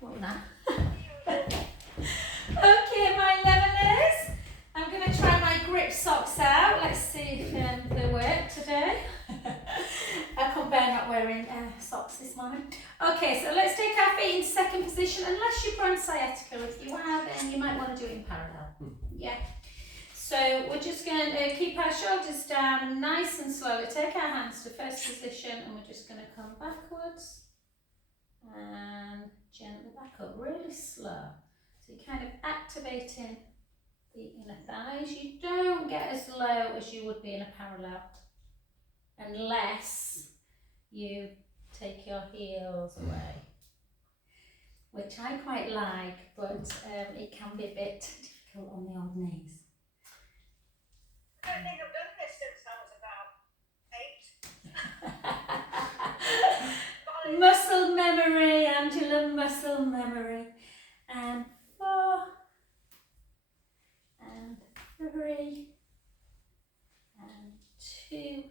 What was that? Okay, my lemoners. I'm going to try my grip socks out. Let's see if they work today. I can't bear not wearing socks this morning. Okay, so let's take our feet in second position. Unless you're prone sciatica, if you are, then you might want to do it in parallel. Yeah. So we're just going to keep our shoulders down nice and slowly. Take our hands to first position and we're just going to come backwards and gently back up, really slow. So you're kind of activating the inner thighs. You don't get as low as you would be in a parallel unless you take your heels away, which I quite like, but it can be a bit difficult on the old knees. I don't think I've done this since I was about 8. Muscle memory, Angela, muscle memory. And 4, and 3, and 2,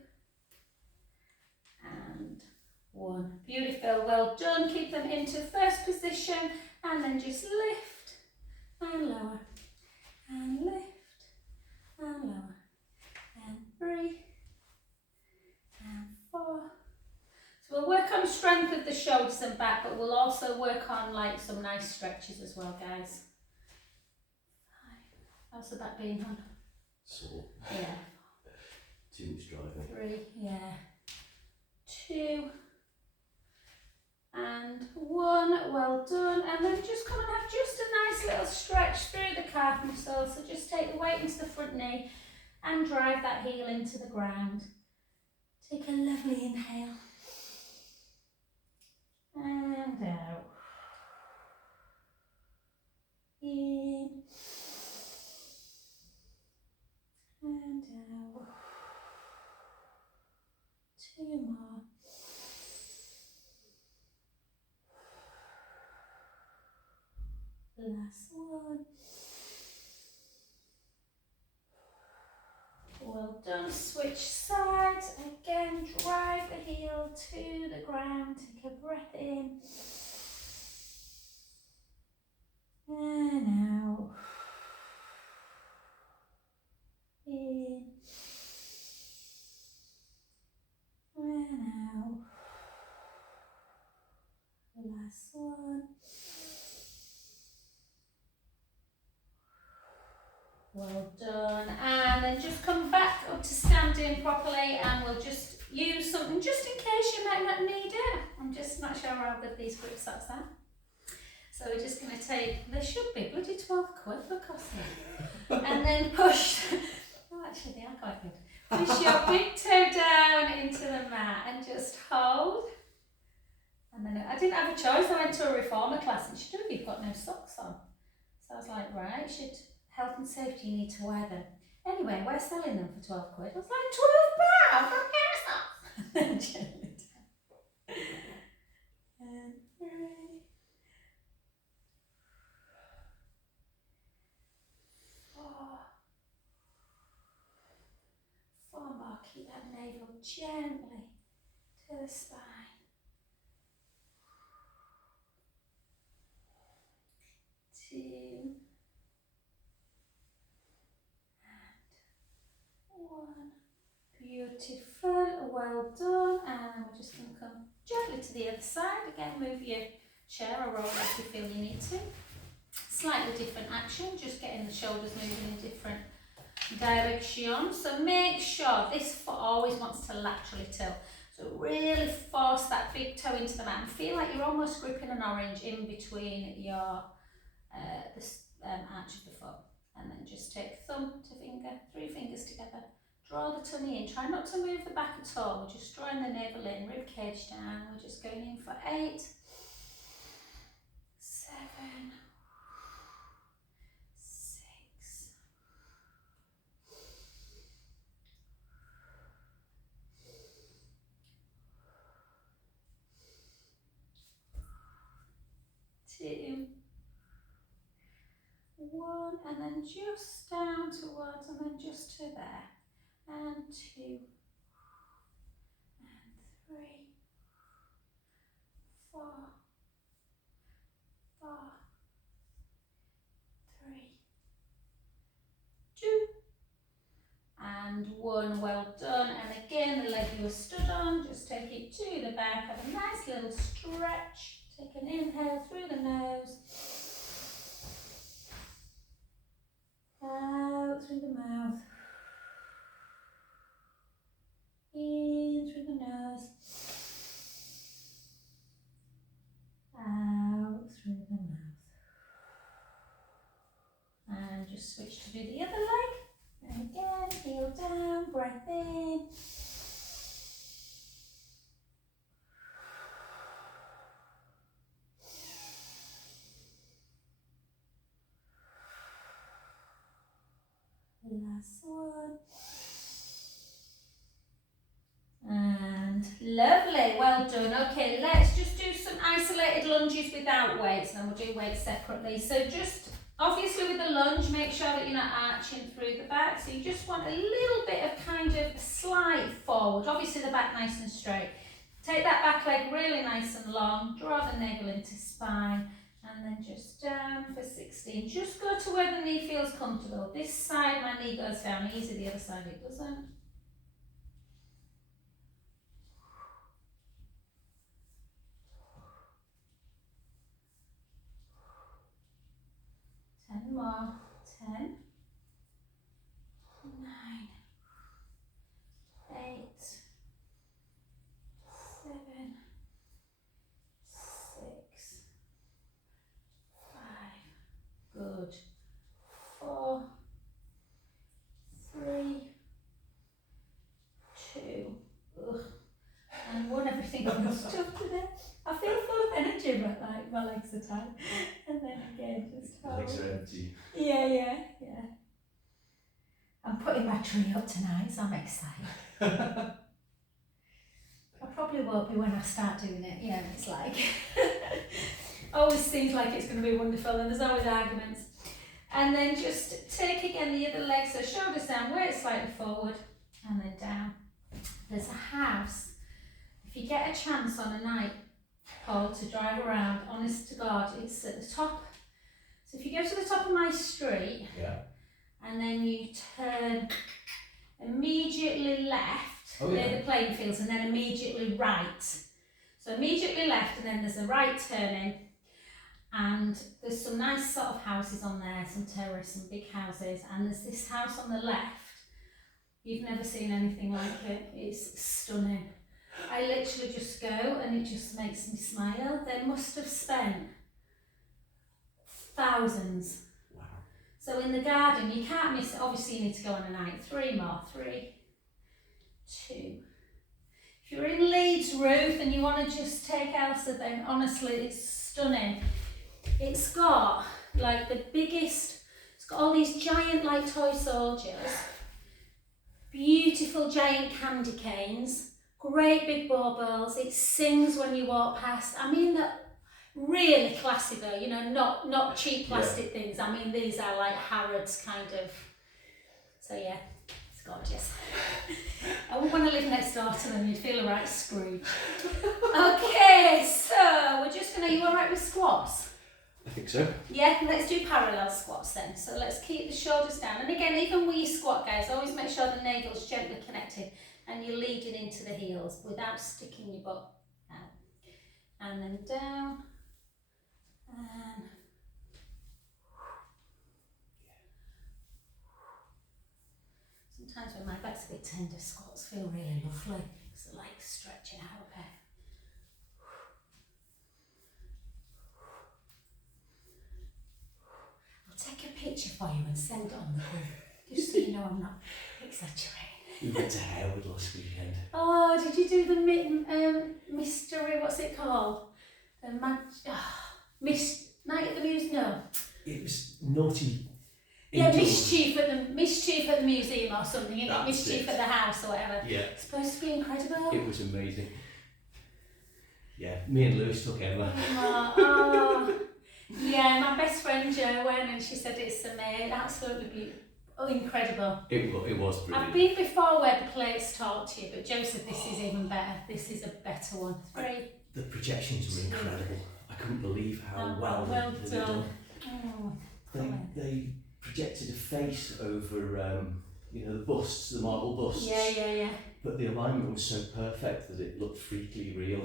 and 1. Beautiful, well done. Keep them into first position and then just lift and lower, and lift and lower, and 3, and 4. So we'll work on strength of the shoulders and back, but we'll also work on like some nice stretches as well, guys. 5. How's the back being, hon? Sore. Yeah. Too much driving. 3, yeah. 2, and 1. Well done. And then just come and have just a nice little stretch through the calf muscle. So just take the weight into the front knee and drive that heel into the ground. Take a lovely inhale. And out. In. And out. 2 more. Last one. Well done. Switch sides. Again, drive the heel to the ground. Take a breath in. And out. In. And out. Last one. Well done. And then just come back up to standing properly and we'll just use something just in case you might not need it. I'm just not sure how good these grip socks are. So we're just going to take, they should be bloody 12 quid for costing. And then push, oh actually they are quite good. Push your big toe down into the mat and just hold. And then I didn't have a choice, I went to a reformer class and she said, you've got no socks on. So I was like, right, health and safety, you need to wear them. Anyway, we're selling them for 12 quid. I was like, £12 for a pair of socks. Gently down. And 3. 4. 4 more. Keep that navel gently to the spine. 2. And 1. Beautiful. Well done. And we're just going to come gently to the other side. Again, move your chair or roll if you feel you need to. Slightly different action, just getting the shoulders moving in different directions. So make sure this foot always wants to laterally tilt. So really force that big toe into the mat and feel like you're almost gripping an orange in between your arch of the foot. And then just take thumb to finger, 3 fingers together. Draw the tummy in. Try not to move the back at all. We're just drawing the navel in, rib cage down. We're just going in for 8, 7, 6, 2, 1, and then just down towards, and then just to there, and 2, and 3, 4, 5, done, well done. And again, the leg you were stood on, just take it to the back, have a nice little stretch. Take an inhale through the nose, out through the mouth, in through the nose, out through the mouth. And just switch to do the other leg. And again, heel down, breath in. Last one. And lovely, well done. Okay, let's just do some isolated lunges without weights, and then we'll do weights separately. So just, obviously with the lunge, make sure that you're not arching through the back. So you just want a little bit of kind of slide forward. Obviously the back nice and straight. Take that back leg really nice and long, draw the navel into spine, and then just down for 16. Just go to where the knee feels comfortable. This side, my knee goes down easy, the other side it doesn't. More. 10, 9, 8, 7, 6, 5. Good. 4, 3, 2. Ugh. And 1. Everything feels tough today. I feel full of energy, but like my legs are tight. And then again, just hold. Legs are empty. Yeah. I'm putting my tree up tonight, so I'm excited. I probably won't be when I start doing it. You know, it's like always seems like it's going to be wonderful, and there's always arguments. And then just take again the other leg, so shoulders down, weight slightly forward, and then down. There's a house. If you get a chance on a night, Paul, to drive around, honest to God, it's at the top. So if you go to the top of my street, and then you turn immediately left near the playing fields, and then immediately right. So immediately left, and then there's a right turning, and there's some nice sort of houses on there, some terrace, some big houses, and there's this house on the left. You've never seen anything like it. It's stunning. I literally just go and it just makes me smile. They must have spent thousands. Wow. So in the garden, you can't miss it. Obviously you need to go on a night. 3 more. 3, 2. If you're in Leeds, Ruth, and you want to just take Elsa, then honestly it's stunning. It's got like the biggest, it's got all these giant like toy soldiers, beautiful giant candy canes, great big baubles. It sings when you walk past. I mean that really classy though, you know, not cheap plastic things. I mean these are like Harrods kind of. So yeah, it's gorgeous. I wouldn't want to live next door to them, you'd feel a right Scrooge. Okay, so we're just gonna, you alright with squats? I think so. Yeah, let's do parallel squats then. So let's keep the shoulders down. And again, even when you squat, guys, always make sure the navel's gently connected and you're leading into the heels without sticking your butt out. And then down. And sometimes when my back's a bit tender, squats feel really lovely. So like stretching out a bit. Take a picture for you and send it on the group, just so you know I'm not exaggerating. We went to Howard last weekend. Oh, did you do the mystery, what's it called? The Night at the Museum? No. It was naughty. Yeah, indoors. mischief at the museum or something, isn't it? That's Mischief it. at the house or whatever. Yeah. It's supposed to be incredible. It was amazing. Yeah, me and Lewis took Emma. Oh. Yeah, my best friend Jo went and she said it's amazing, absolutely beautiful. Oh, incredible. It was brilliant. I've been before where the plates talk to you, but Jo said this is even better. This is a better one. 3. The projections were incredible. I couldn't believe how well well they'd done. Oh, They projected a face over you know, the busts, the marble busts. Yeah. But the alignment was so perfect that it looked freakily real.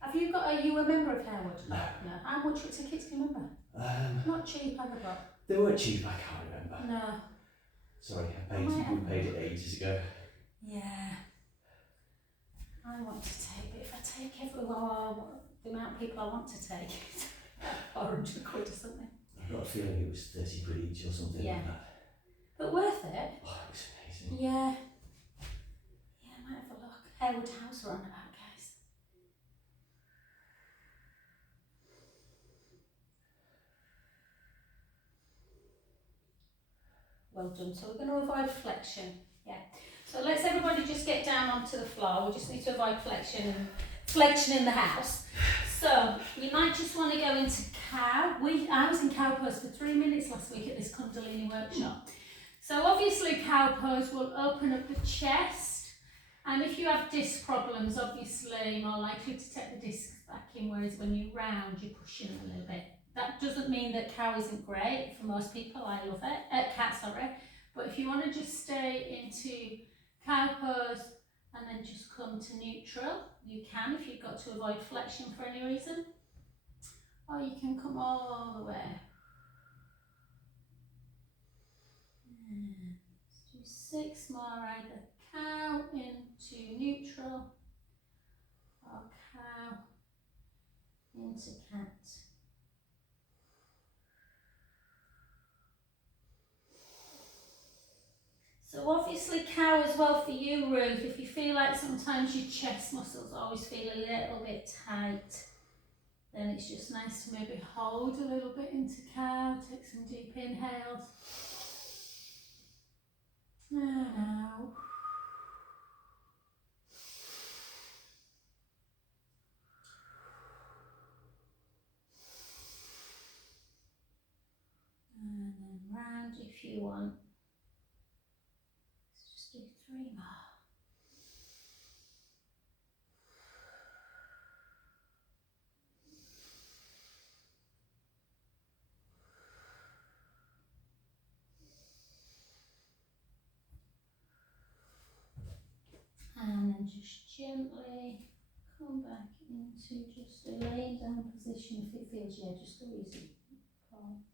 Have you got? Are you a member of Harewood? No. No. How much were tickets? Do you remember? Not cheap, I thought. They weren't cheap, I can't remember. No. Sorry, we paid it ages ago. Yeah. I want to take, but if I take everyone, the amount of people I want to take, it's £400 or something. I've got a feeling it was 30 quid each or something like that. But worth it. Oh, it was amazing. Yeah. Yeah, I might have a look. Harewood House are on about, guys. Well done. So we're going to avoid flexion. Yeah. So let's everybody just get down onto the floor. We just need to avoid flexion in the house. So you might just want to go into cow. I was in cow pose for 3 minutes last week at this Kundalini workshop. So obviously cow pose will open up the chest, and if you have disc problems, obviously you're more likely to take the discs back in, whereas when you round, you're pushing them a little bit. That doesn't mean that cow isn't great for most people. I love it. Cat, sorry. But if you want to just stay into cow pose and then just come to neutral, you can if you've got to avoid flexion for any reason. Or you can come all the way. Let's do 6 more, either cow into neutral or cow into cat. So obviously cow as well for you, Ruth, if you feel like sometimes your chest muscles always feel a little bit tight, then it's just nice to maybe hold a little bit into cow, take some deep inhales. Now. And then round if you want. Let's just do 3 more. And then just gently come back into just a laying down position if it feels, just go easy. Calm.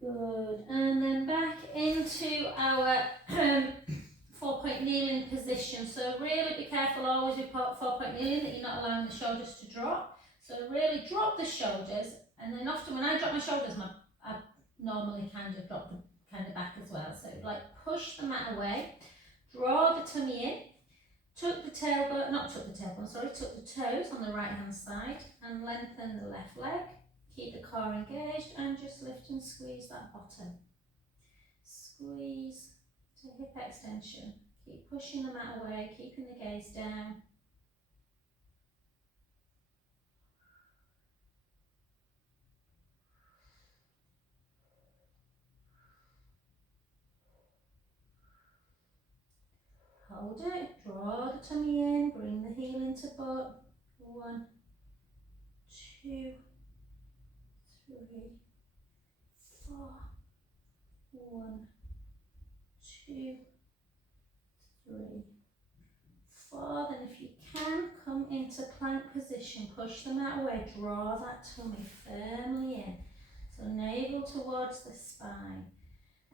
Good, and then back into our 4-point kneeling position. So really be careful always with 4-point kneeling that you're not allowing the shoulders to drop. So really drop the shoulders, and then often when I drop my shoulders, I normally kind of drop them kind of back as well. So like push the mat away, draw the tummy in, tuck the toes on the right hand side, and lengthen the left leg. Keep the core engaged and just lift and squeeze that bottom. Squeeze to hip extension. Keep pushing the mat away, keeping the gaze down. Hold it, draw the tummy in, bring the heel into butt. 1, 2, 3, 4. 1, 2, 3, 4. Then if you can, come into plank position, push the mat away, draw that tummy firmly in. So navel towards the spine.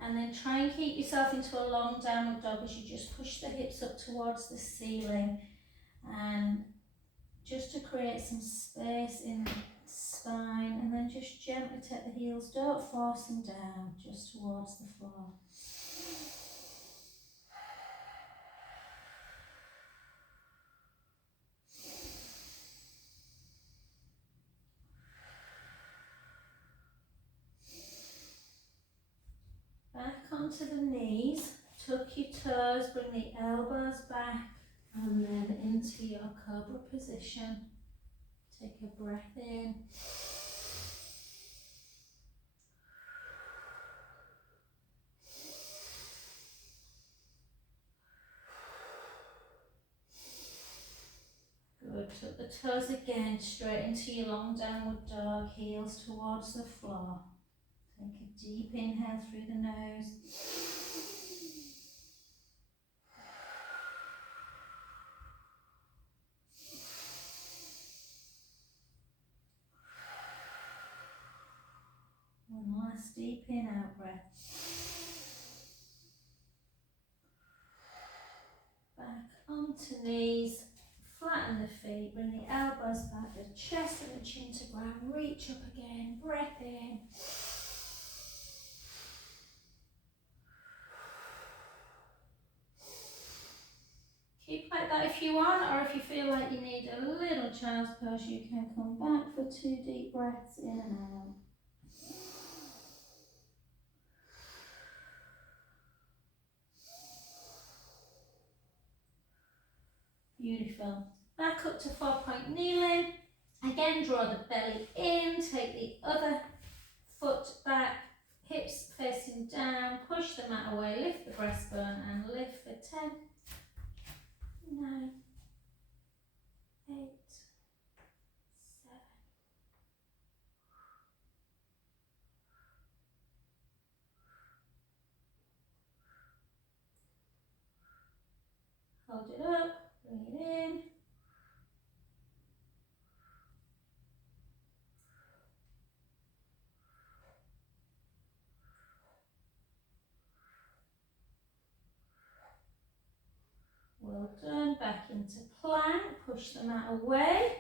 And then try and keep yourself into a long downward dog as you just push the hips up towards the ceiling. And just to create some space in the spine, and then just gently take the heels, don't force them down, just towards the floor. Back onto the knees, tuck your toes, bring the elbows back And then into your cobra position. Take a breath in. Good. Tuck the toes again straight into your long downward dog, heels towards the floor. Take a deep inhale through the nose. One last deep in, out breath. Back onto knees, flatten the feet, bring the elbows back, the chest and the chin to ground, reach up again, breath in. Keep like that if you want, or if you feel like you need a little child's pose, you can come back for 2 deep breaths in and out. Beautiful. Back up to 4-point kneeling. Again, draw the belly in, take the other foot back, hips facing down, push the mat away, lift the breastbone and lift for 10, 9, 8, 7. Hold it up, bring it in. Well done, back into plank, push the mat away,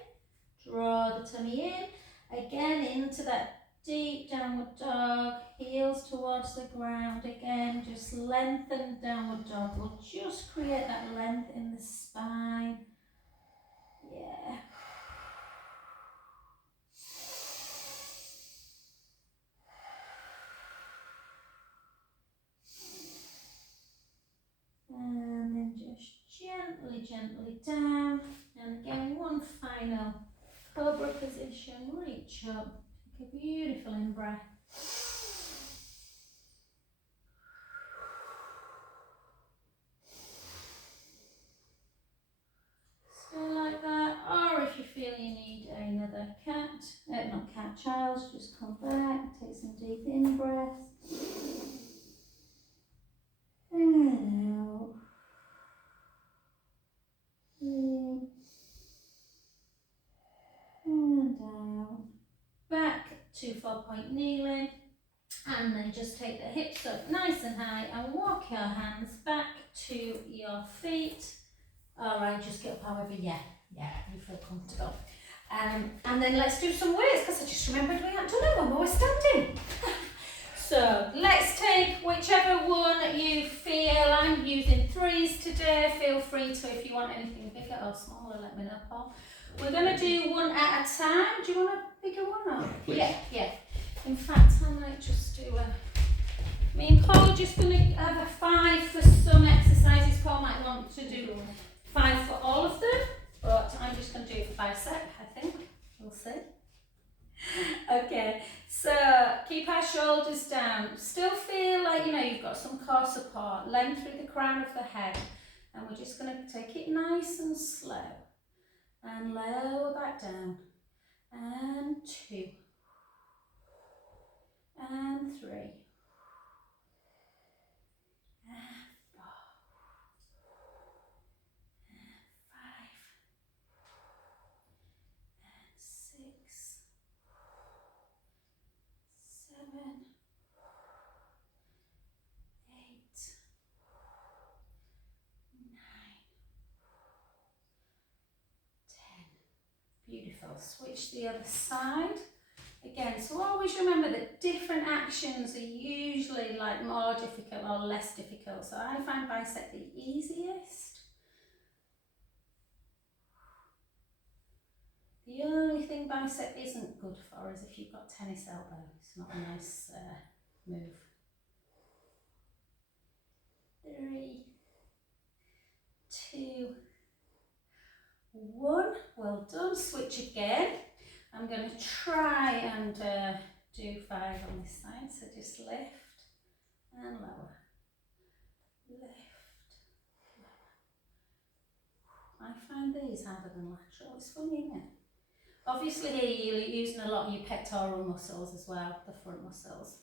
draw the tummy in, again into that deep downward dog, heels towards the ground, again just lengthen downward dog, we'll just create that length in the spine, yeah. And then just gently, gently down. And again, one final cobra position. Reach up. Take a beautiful in-breath. Stay like that. Or if you feel you need another child, just come back. Take some deep in-breaths. And out. In. And down. Back to 4-point kneeling. And then just take the hips up nice and high and walk your hands back to your feet. Alright, just get up however, you feel comfortable. And then let's do some weights, because I just remembered we hadn't done it when we were standing. So let's take whichever one you feel. I'm using 3s today. Feel free to, if you want anything bigger or smaller, let me know, Paul. We're going to do one at a time. Do you want a bigger one? Or? Yeah. In fact, I might just do me and Paul are just going to have a 5 for some exercises. Paul might want to do 5 for all of them, but I'm just going to do it for bicep, I think. We'll see. Okay, so keep our shoulders down. Still feel like, you've got some core support. Length through the crown of the head. And we're just going to take it nice and slow. And lower back down. And 2. And 3. And 4. And 5. And 6. 7. 8. 9. 10. Beautiful. Switch the other side. Again, so always remember that different actions are usually like more difficult or less difficult. So I find bicep the easiest. The only thing bicep isn't good for is if you've got tennis elbow. It's not a nice move. 3, 2, well done. Switch again. I'm going to try and do 5 on this side. So just lift and lower. Lift, lower. I find these harder than lateral. It's funny, isn't it? Obviously here you're using a lot of your pectoral muscles as well, the front muscles.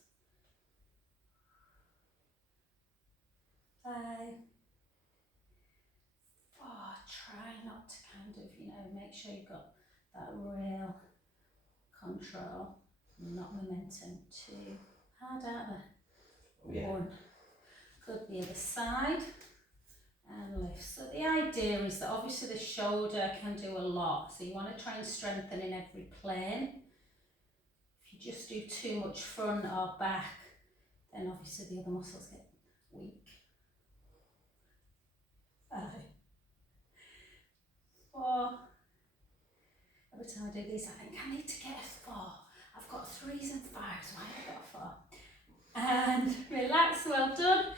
5, 4, try not to kind of, make sure you've got that real control, not momentum. 2, hard out there. Yeah. 1, good the other side, and lift. So the idea is that obviously the shoulder can do a lot, so you want to try and strengthen in every plane. If you just do too much front or back, then obviously the other muscles get weak. 5, 4. Every time I do these, I think I need to get a 4. I've got 3s and 5s, why have I got a 4? And relax, well done.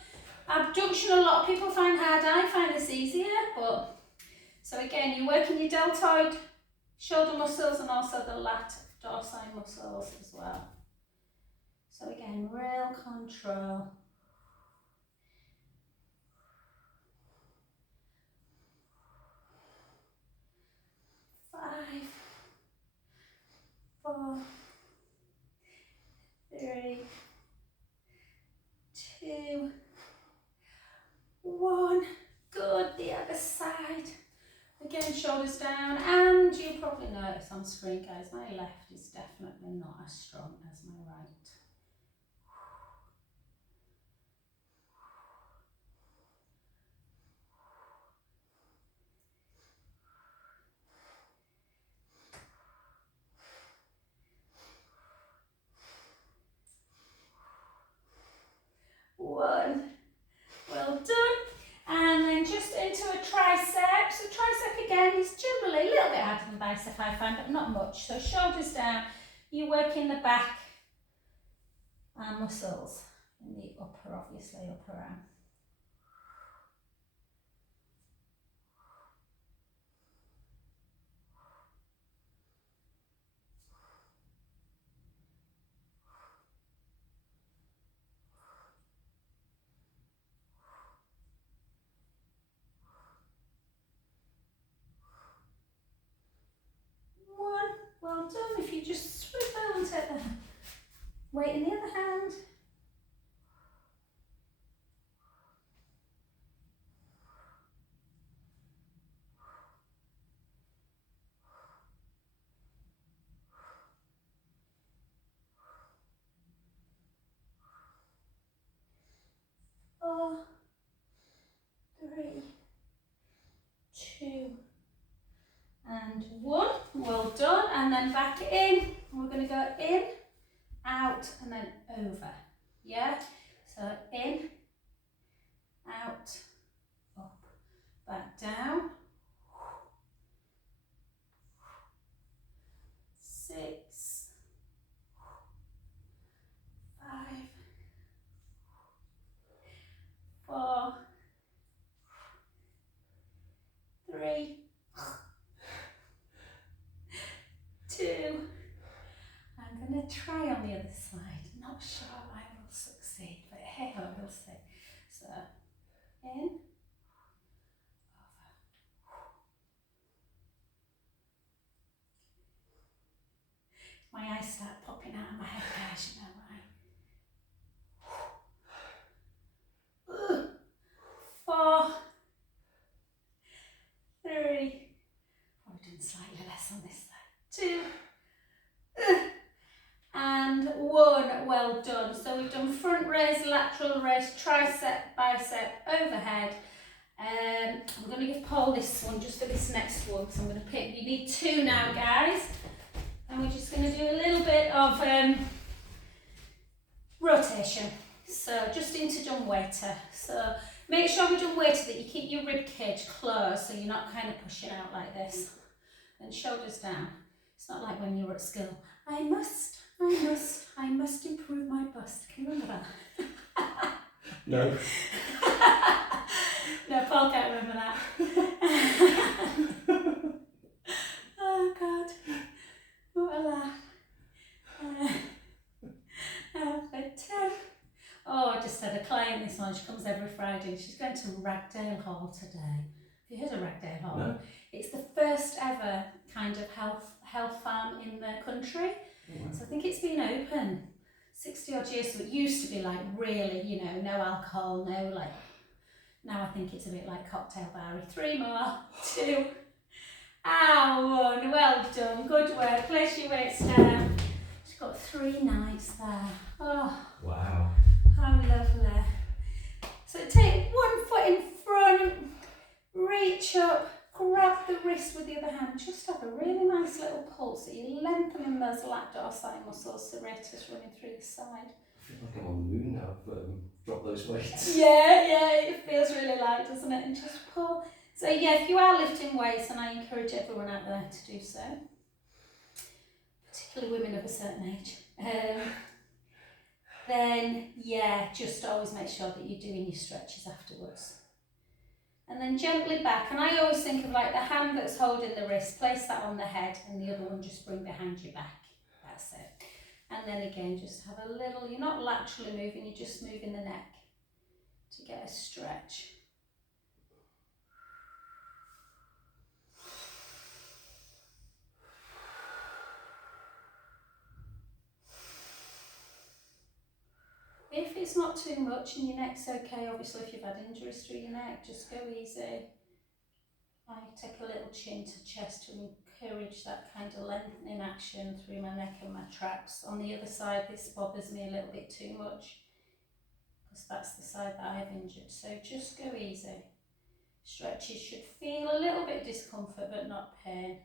Abduction, a lot of people find hard. I find this easier, but so again, you're working your deltoid, shoulder muscles, and also the lat dorsi muscles as well. So again, real control. 5, 4, 3, 2, 1. Good, the other side. Again, shoulders down, and you'll probably notice on screen, guys, my left is definitely not as strong as my right. One. Well done. And then just into a tricep. So tricep again is generally a little bit harder than bicep, I find, but not much. So shoulders down. You work in the back and muscles in the upper, obviously, upper arm. Well done. If you just swivel and take the weight in the other hand. 4, 3, 2, and 1. Well done. And then back in. We're going to go in, out, and then over. Yeah? So in, out, up, back down. 6, 5, 4, 3, 2. I'm going to try on the other side. Not sure I will succeed, but hey ho, we'll see. So, in, over. My eyes start popping out of my head, guys, you know why. 4, 3, probably doing slightly less on this side. 2, and 1. Well done. So we've done front raise, lateral raise, tricep, bicep, overhead. I'm going to give Paul this one just for this next one. So I'm going to pick, you need 2 now, guys. And we're just going to do a little bit of rotation. So just into dumb waiter. So make sure with dumb waiter that you keep your rib cage closed so you're not kind of pushing out like this. And shoulders down. It's not like when you were at school. I must improve my bust. Can you remember that? No. No, Paul can't remember that. had a client this morning, she comes every Friday, and she's going to Ragdale Hall today. Have you heard of Ragdale Hall? No. It's the first ever kind of health farm in the country. Oh, wow. So I think it's been open 60 odd years, so it used to be like really, you know, no alcohol, no like, now I think it's a bit like cocktail bar. 3 more, 2, and 1, well done, good work, place your weights down. She's got 3 nights there. Oh, Wow. how lovely. So take one foot in front, reach up, grab the wrist with the other hand, just have a really nice little pulse. So you're lengthening those lat dorsal muscles, serratus running through the side. I feel like I'm on the moon now. I've dropped those weights. Yeah, it feels really light, doesn't it? And just pull. So yeah, if you are lifting weights, and I encourage everyone out there to do so, particularly women of a certain age, then yeah, just always make sure that you're doing your stretches afterwards. And then gently back, and I always think of like the hand that's holding the wrist, place that on the head, and the other one just bring behind your back. That's it. And then again, just have a little, you're not laterally moving, you're just moving the neck to get a stretch. If it's not too much and your neck's okay, obviously if you've had injuries through your neck, just go easy. I take a little chin to chest to encourage that kind of lengthening action through my neck and my traps. On the other side, this bothers me a little bit too much because that's the side that I've injured. So just go easy. Stretches should feel a little bit of discomfort but not pain.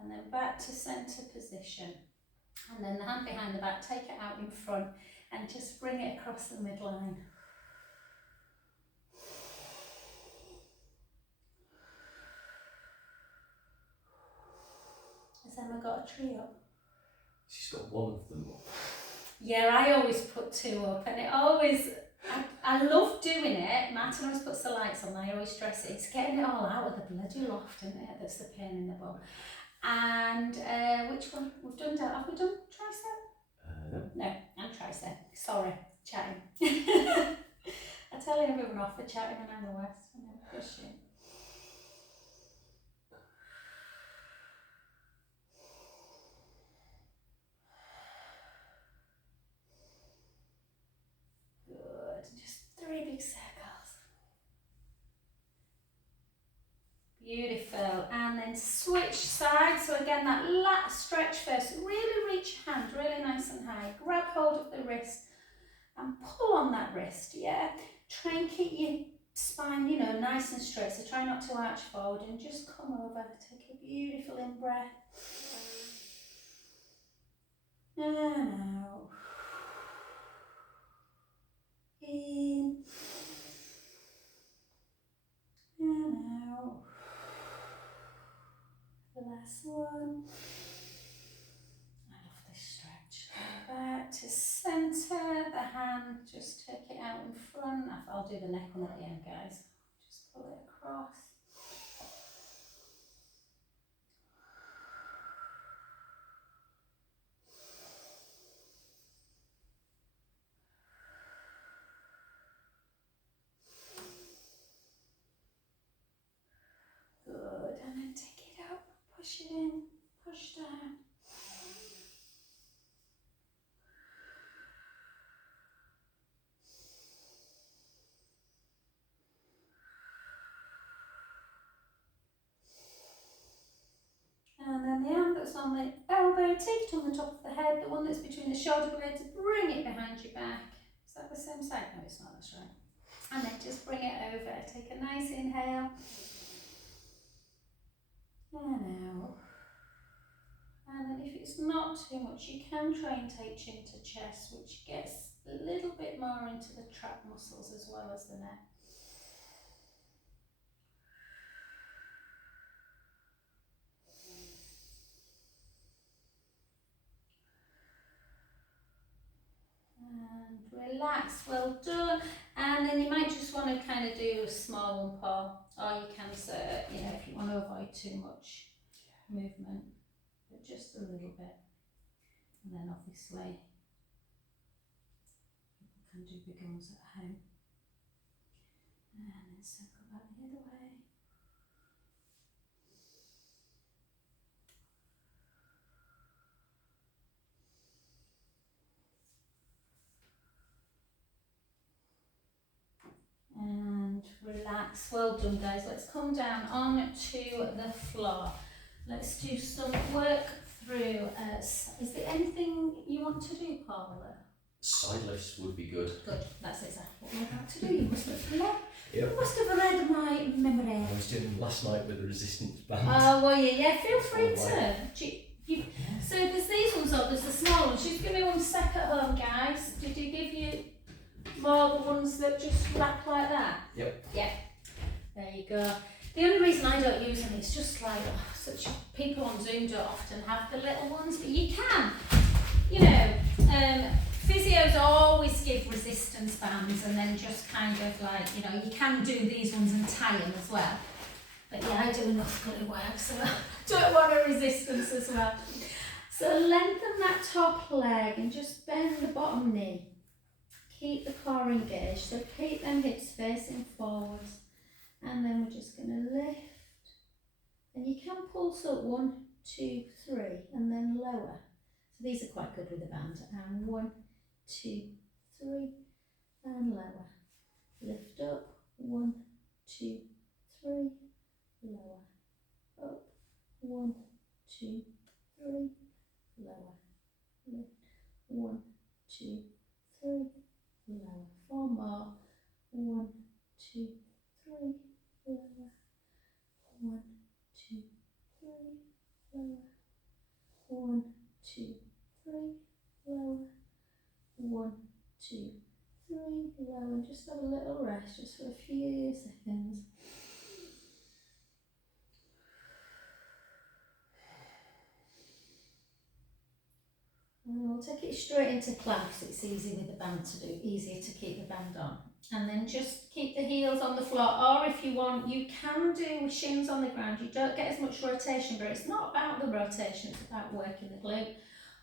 And then back to centre position. And then the hand behind the back, take it out in front and just bring it across the midline. Has Emma got a tree up? She's got one of them up. Yeah, I always put 2 up, and it always, I love doing it. Martin always puts the lights on, I always stress it. It's getting it all out of the bloody loft, isn't it? That's the pain in the bum. And which one? We've done, have we done tricep? No. No, and tricep. Sorry, chatting. I tell everyone off for chatting when I'm the worst. I know, pushing. Good. Just 3 big circles. Beautiful. And then switch sides. So again, that lat stretch first. Really reach your hand really nice and high. Grab hold of the wrist and pull on that wrist, yeah? Try and keep your spine, you know, nice and straight. So try not to arch forward and just come over. Take a beautiful in-breath. And out. In. And out. The last one. I love this stretch. Back to centre, the hand, just take it out in front. I'll do the neck one at the end, guys. Just pull it across. Good, and then take it up, push it in, push down. And then the hand that's on the elbow, take it on the top of the head, the one that's between the shoulder blades, bring it behind your back. Is that the same side? No, it's not, that's right. And then just bring it over, take a nice inhale. And out. And then if it's not too much, you can try and take chin to chest, which gets a little bit more into the trap muscles as well as the neck. And relax, well done. And then you might just want to kind of do a small one paw, or you can, you know, if you want to avoid too much movement, but just a little bit. And then obviously can do bigger ones at home. And then circle back the other way. And relax. Well done, guys. Let's come down onto the floor. Let's do some work through. Is there anything you want to do, Paul? Side lifts would be good. Good. That's exactly what we're about to do. You must have read. Yep. You must have read my memory. I was doing them last night with the resistance band. Oh, well, yeah. Feel free Oh, to. So there's these ones, there's the small ones. Just give me one sec at home, guys. Did you give you more the ones that just wrap like that? Yep. Yeah. There you go. The only reason I don't use them is just like such people on Zoom don't often have the little ones, but you can. You know, physios always give resistance bands, and then just kind of like, you know, you can do these ones and tie them as well. But yeah, I do enough glue work, so I don't want a resistance as well. So lengthen that top leg and just bend the bottom knee. Keep the core engaged, so keep them hips facing forwards. And then we're just going to lift. And you can pulse up 1, 2, 3, and then lower. So these are quite good with the band. And 1, 2, 3, and lower. Lift up, 1, 2, 3, lower. Up, 1, 2, 3, lower. Lift, 1, 2, 3, lower. 4 more. 1, 2, 3, lower. 1, 2, 3, lower. 1, 2, 3, lower. 1, 2, 3, lower. And just have a little rest, just for a few seconds. And we'll take it straight into planks. It's easy with the band to do, easier to keep the band on. And then just keep the heels on the floor, or if you want, you can do with shins on the ground. You don't get as much rotation, but it's not about the rotation, it's about working the glute.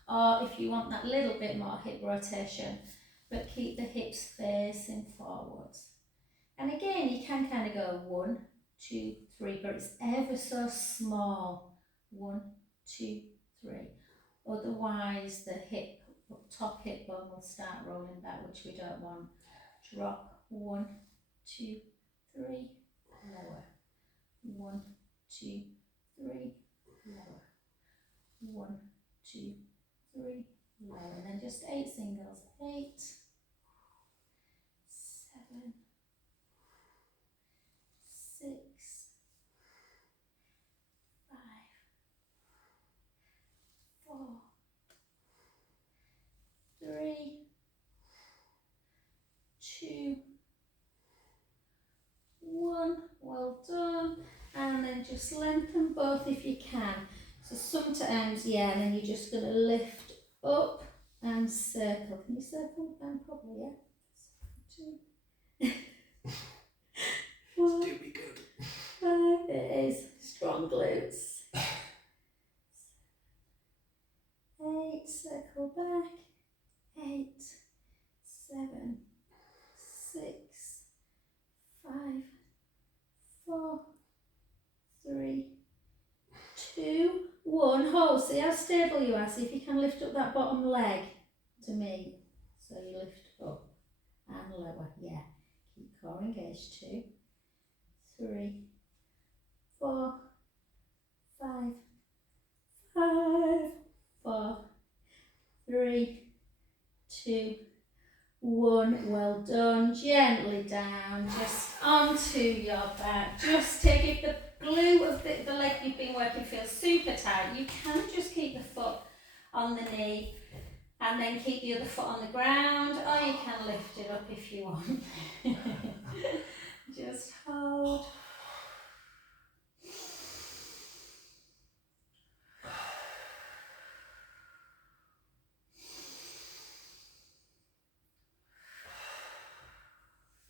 Or if you want that little bit more hip rotation, but keep the hips facing forwards. And again, you can kind of go 1, 2, 3, but it's ever so small. 1, 2, 3. Otherwise, the top hip bone will start rolling back, which we don't want. Drop, 1, 2, 3, lower. 1, 2, 3, lower. 1, 2, 3, lower. And then just 8 singles. 8, 7, 6, 5, 4, 3, 2, 1. Well done. And then just lengthen both if you can. So sometimes, yeah, and then you're just going to lift up and circle. Can you circle the band properly? Yeah. 2. 1. Do be good. 5. It is. Strong glutes. 8. Circle back. 8, 7, 6, 5, 4, 3, 2, 1. Hold. See how stable you are. See if you can lift up that bottom leg to me. So you lift up and lower. Yeah. Keep core engaged. 2, 3, 4, 5, 5, 4, 3, 2, 1. Well done. Gently down, just onto your back. Just take it. The glue of the leg you've been working feels super tight. You can just keep the foot on the knee and then keep the other foot on the ground, or you can lift it up if you want. Just hold.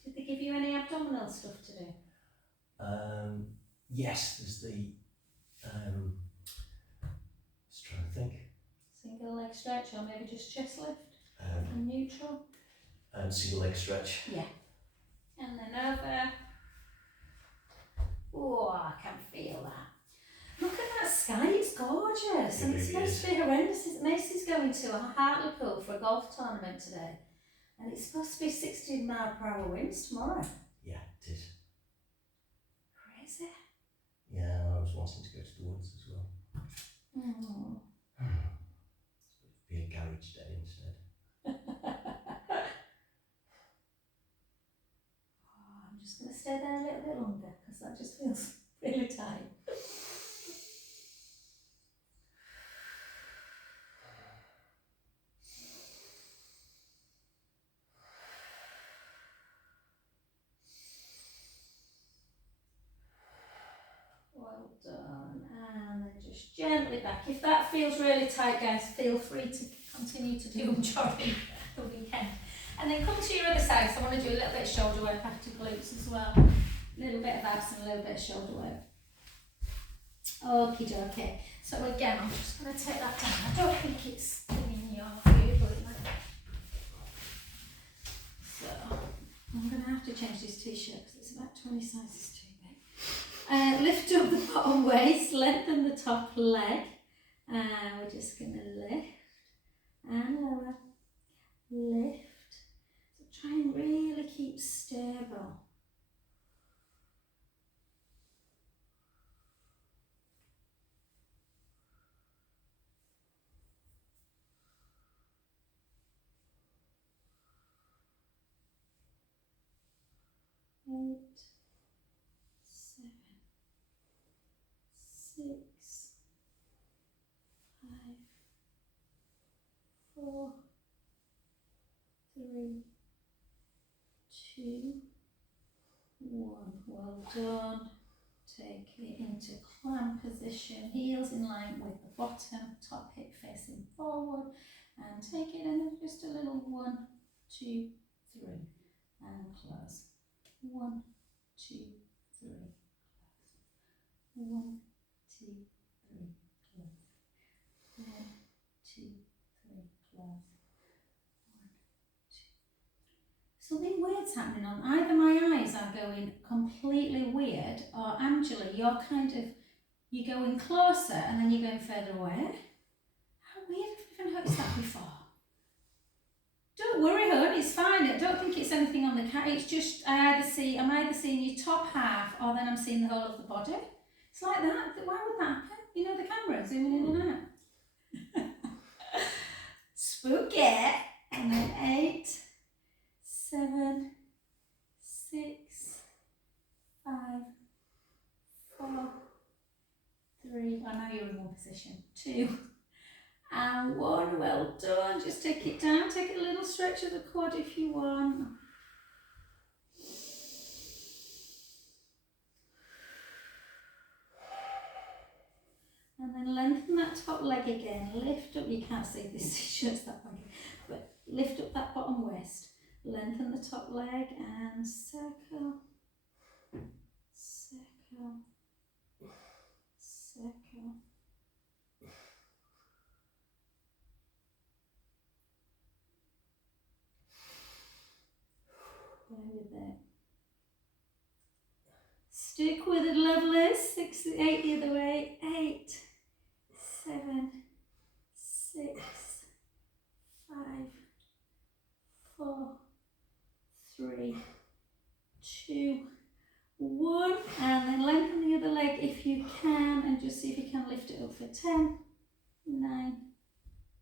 Did they give you any abdominal stuff to do? Yes, there's the. Just trying to think. Single leg stretch, or maybe just chest lift and neutral. single leg stretch. Yeah. And then over. Oh, I can feel that. Look at that sky, it's gorgeous. It And it's really supposed to be horrendous. Macy's going to a Hartlepool for a golf tournament today. And it's supposed to be 16-mile-per-hour winds tomorrow. Yeah, it is. Crazy. Yeah, I was wanting to go to the woods as well. Oh. Be a garage day instead. I'm just going to stay there a little bit longer because that just feels really tight. Well done. And then just gently back. If that feels really tight, guys, feel free to continue to do them during the weekend. And then come to your other side. So I want to do a little bit of shoulder work after glutes as well. A little bit of abs and a little bit of shoulder work. Okie dokie. So again, I'm just going to take that down. I don't think it's in your view, but it might. So I'm going to have to change this t-shirt because it's about 20 sizes too big. Lift up the bottom waist, lengthen the top leg. We're just going to lift and lower. Lift. So try and really keep stable. Eight, 7, 6, 5, 4, 3, 2, 1. Well done. Take it into clamp position, heels in line with the bottom, top hip facing forward, and take it in just a little 1, 2, 3, and close. 1, 2, 3, close. 1, 2, 3, close. 1, 2, 3, close. 1, 2. Something weird's happening on either my eyes are going completely weird, or Angela, you're going closer and then you're going further away. How weird, I've never noticed that before. Don't worry, hon, it's fine. I don't think it's anything on the cat. It's just I'm either seeing your top half or then I'm seeing the whole of the body. It's like that. Why would that happen? You know the camera zooming in and out. Spooky. And then 8, 7, 6, 5, 4, 3. I know you're in one position. 2. And 1, well done. Just take it down, take a little stretch of the quad if you want. And then lengthen that top leg again. Lift up, you can't see this t-shirt's that baggy, but lift up that bottom waist. Lengthen the top leg and circle, circle, circle. There with it. Stick with it, lovely. 6, 8 the other way. 8, 7, 6, 5, 4, 3, 2, 1. And then lengthen the other leg if you can, and just see if you can lift it up for 10, 9,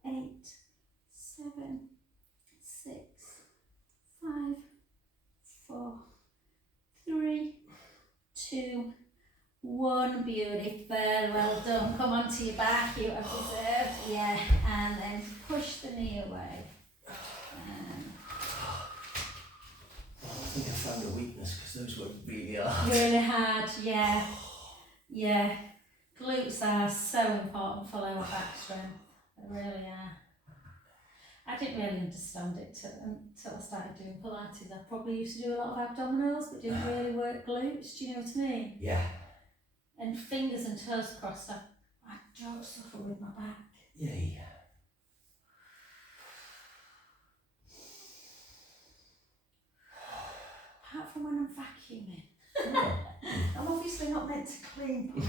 8, 7, 6, 5, 4, 3, 2, 1. Beautiful. Well done. Come onto your back. You have deserved. Yeah. And then push the knee away. I think I found a weakness because those were really hard. Really hard. Yeah. Yeah. Glutes are so important for lower back strength. They really are. I didn't really understand it until I started doing Pilates. I probably used to do a lot of abdominals but didn't really work glutes, do you know what I mean? Yeah. And fingers and toes crossed, I don't suffer with my back. Yeah. apart from when I'm vacuuming. Oh. I'm obviously not meant to clean.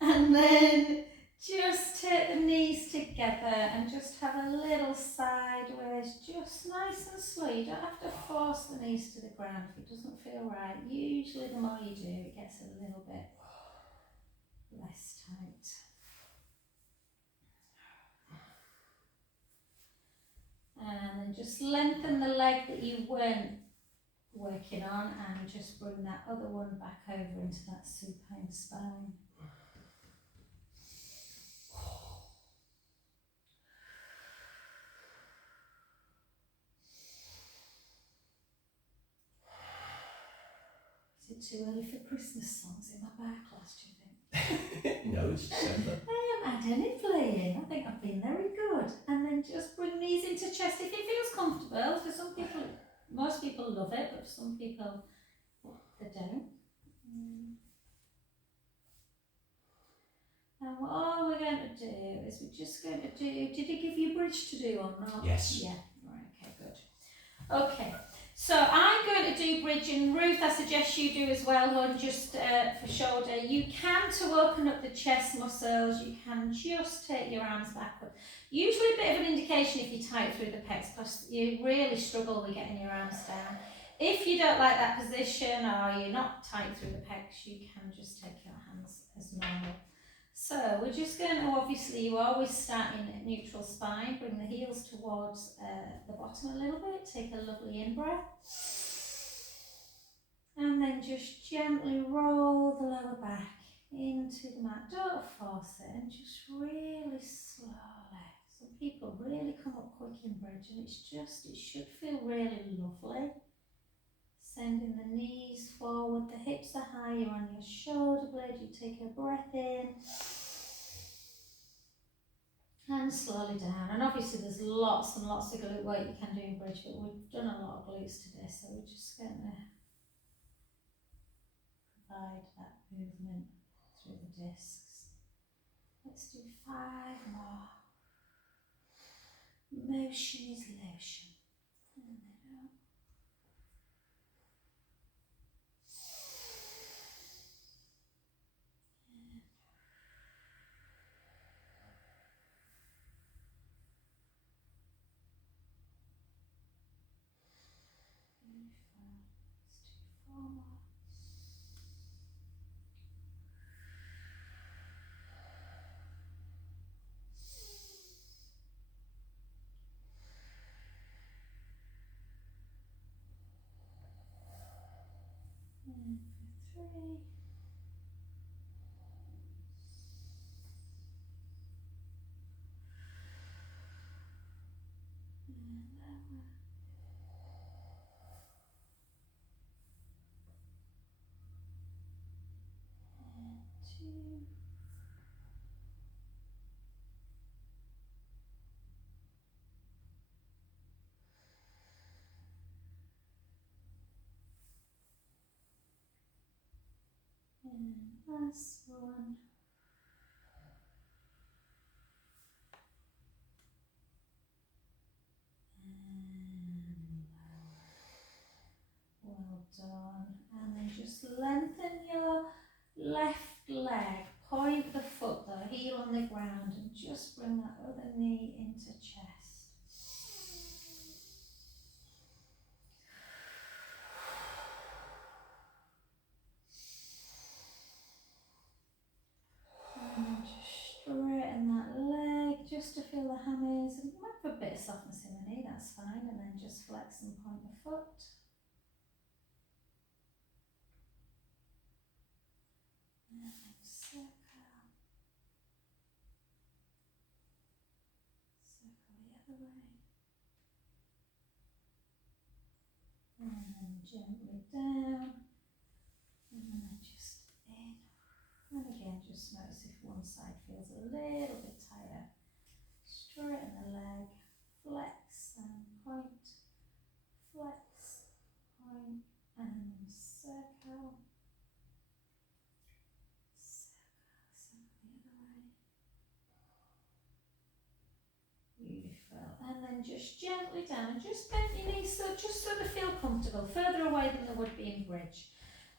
And then just take the knees together and just have a little sideways, just nice and slow. You don't have to force the knees to the ground if it doesn't feel right. Usually the more you do, it gets a little bit less tight. And then just lengthen the leg that you weren't working on and just bring that other one back over into that supine spine. Is it too early for Christmas songs in my bar class, do you think? No, it's December. I haven't had any playing. I think I've been very good. And then just bring knees into chest if it feels comfortable. For some people, most people love it, but for some people, they don't. And what all we're going to do is we're just going to do, did he give you bridge to do or not? Yes. Yeah, right, okay, good. Okay, so I'm going to do bridge, and Ruth, I suggest you do as well, hon, just for shoulder. You can, to open up the chest muscles, you can just take your arms backward. Usually a bit of an indication if you tight through the pecs, because you really struggle with getting your arms down. If you don't like that position or you're not tight through the pecs, you can just take your hands as normal. So we're just going to, obviously you always start in a neutral spine, bring the heels towards the bottom a little bit, take a lovely in-breath, and then just gently roll the lower back into the mat. Don't force it, and just really slowly. Some people really come up quick in bridge, and it's just, it should feel really lovely. Sending the knees forward, the hips are higher on your shoulder blade. You take a breath in and slowly down. And obviously there's lots and lots of glute work you can do in bridge, but we've done a lot of glutes today, so we're just going to provide that movement through the discs. Let's do 5 more. Motion is lotion. And then up. Beautiful. Let's do 4 more. And for 3. And lower. And 2. And last one. And lower. Well done. And then just lengthen your left leg. Point the foot though, heel on the ground, and just bring that other knee into chest. And then just straighten that leg just to feel the hammies. And you might have a bit of softness in the knee, that's fine. And then just flex and point the foot. And then circle. Circle the other way. And then gently down. And then just in. And again, just notice if one side feels a little bit tighter. Straighten the leg, flex and point, flex, point, and circle, circle, circle the other way. Beautiful. And then then just gently down and just bend your knees so just so they feel comfortable, further away than they would be in bridge.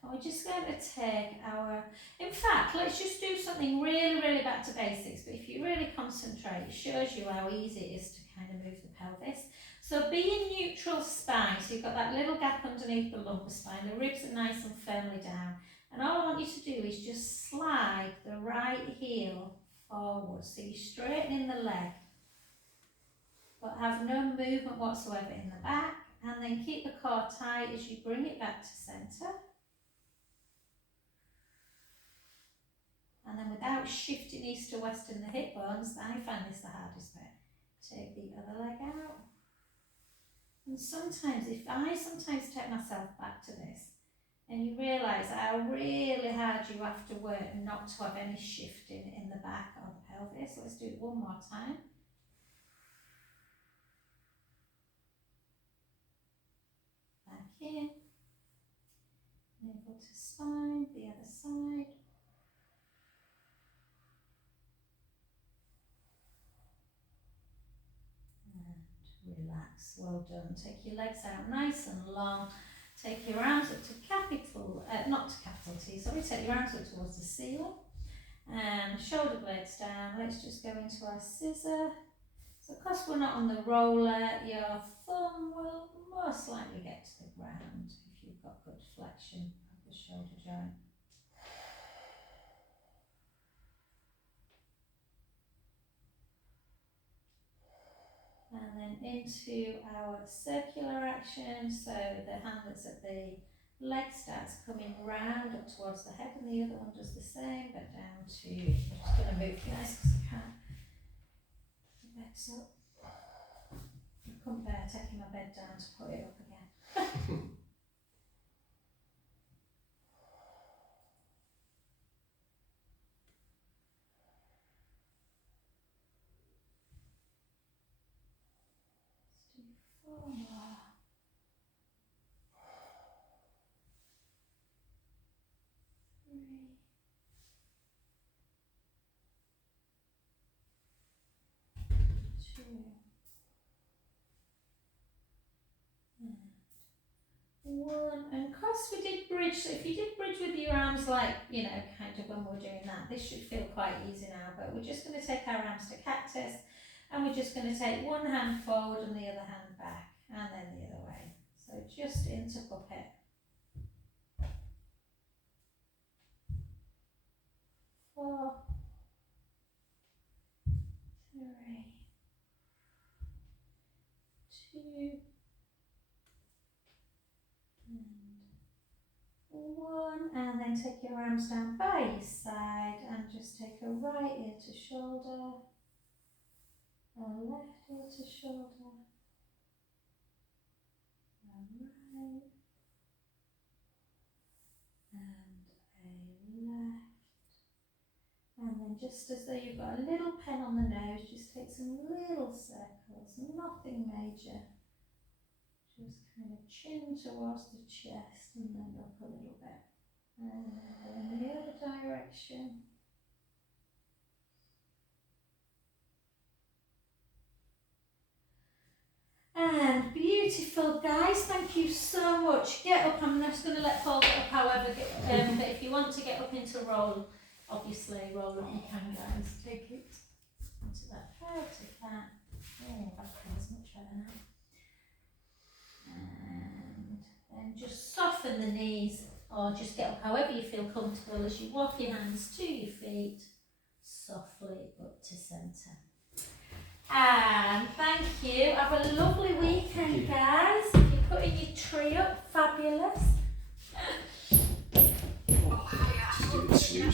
And we're just going to take our, in fact, let's just do something really, really back to basics, but if you really concentrate, it shows you how easy it is to kind of move the pelvis. So be in neutral spine, so you've got that little gap underneath the lumbar spine, the ribs are nice and firmly down. And all I want you to do is just slide the right heel forward, so you're straightening the leg, but have no movement whatsoever in the back, and then keep the core tight as you bring it back to centre. And then without shifting east to west in the hip bones, I find this the hardest bit. Take the other leg out. And sometimes, I sometimes take myself back to this, and you realise how really hard you have to work not to have any shifting in the back or the pelvis. Let's do it one more time. Back in. Navel to spine, the other side. Relax, well done. Take your legs out nice and long. Take your arms up to capital, not to capital T, sorry, take your arms up towards the ceiling. And shoulder blades down. Let's just go into our scissor. So because we're not on the roller, your thumb will most likely get to the ground if you've got good flexion of the shoulder joint. And then into our circular action, so the hand that's at the leg starts coming round up towards the head, and the other one does the same, but down to, I'm just going to move guys because I can't, the bed's up. I couldn't bear taking my bed down to put it up again. One, and because we did bridge, so if you did bridge with your arms like, you know, kind of when we're doing that, this should feel quite easy now, but we're just going to take our arms to cactus, and we're just going to take one hand forward and the other hand back, and then the other way. So just into puppet. 4, 3, 2, and 1, and then take your arms down by your side and just take a right ear to shoulder, a left ear to shoulder, a right, and a left. And then just as though you've got a little pen on the nose, just take some little circles, nothing major. Just kind of chin towards the chest and then up a little bit. And then in the other direction. And beautiful, guys, thank you so much. Get up, I'm just going to let Paul get up however, but if you want to get up into roll, obviously roll up you can, guys. Take it into that part if you can. Oh, that feels much better now. And then just soften the knees, or just get up however you feel comfortable as you walk your hands to your feet, softly up to centre. And thank you. Have a lovely weekend, guys. If you're putting your tree up, fabulous.